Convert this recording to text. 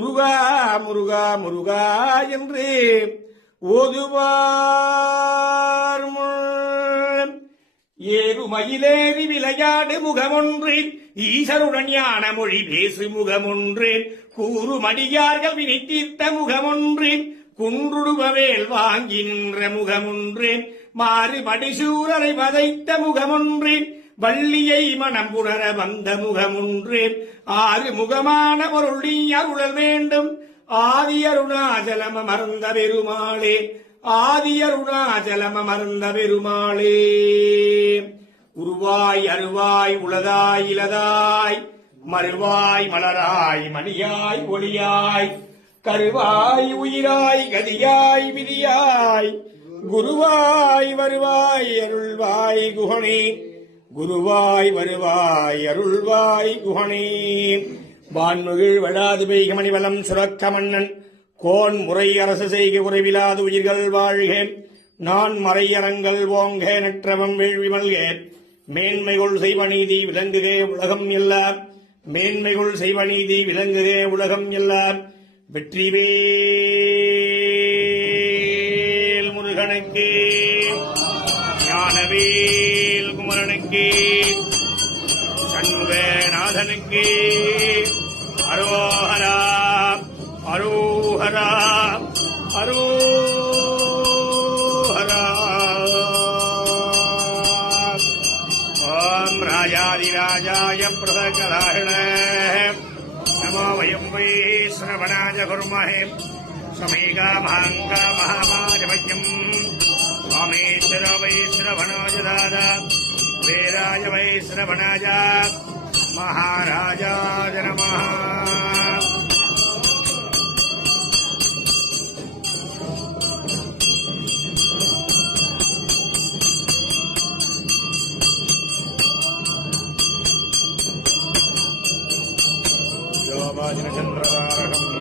முருகா முருகா முருகா என்று ஓதுவார். ஏறுமயிலேறி விளையாடு முகமொன்று, ஈசருடன் ஞான மொழி பேசு முகமொன்று, கூறுமடியார்கள் வினை தீர்த்த முகமொன்று, குன்றுடுபவேல் வாங்கி நின்ற முகமொன்று, மாறு மடிசூரரை வதைத்த முகமொன்று, வள்ளியை மனம் புணர வந்த முகமொன்று, ஆறு முகமான பொருளி அருளல் வேண்டும், ஆதி அருணாச்சலம் அமர்ந்த பெருமாளே, ஆதி அருணாச்சலம் அமர்ந்த பெருமாளே. உருவாய் அருவாய் உளதாய் இலதாய், மறுவாய் மலராய் மணியாய் ஒளியாய், கருவாய் உயிராய் கதியாய் விதியாய், குருவாய் வருவாய் அருள்வாய் குகனே, குருவாய் வருவாய் அருள்வாய் குகனே. வான்முகில் வடாது பெய்க மணிவலம் சுரக்க மன்னன், கோன் முறை அரசு செய்க குறைவிலாது உயிர்கள் வாழ்க, நான் மறையரங்கள் ஓங்க நற்றவம் வேள்வி மல்க, மேன்மைகள் செய்வநீதி விளங்குக உலகம் எல்லாம், மேன்மைகள் செய்வநீதி விளங்குக உலகம் எல்லாம். வெற்றிவேல் முருகனுக்கு, ஞானவேல் குமரனுக்கு, சண்முகநாதனுக்கு அரோஹரா அரோஹரா அரோஹரா. ஓம் ராஜாதிராஜாய பிரதகதாரிண நமோ வயம் வை ஸ்ரவணாய குர்மஹே, சமேகா மஹாங்கா மகாமாஜவஜ்யம், ராமேஸ்வர வை ஸ்ரவணாய தாதா, வேராய வை ஸ்ரவணாய மகாராஜாய நமः.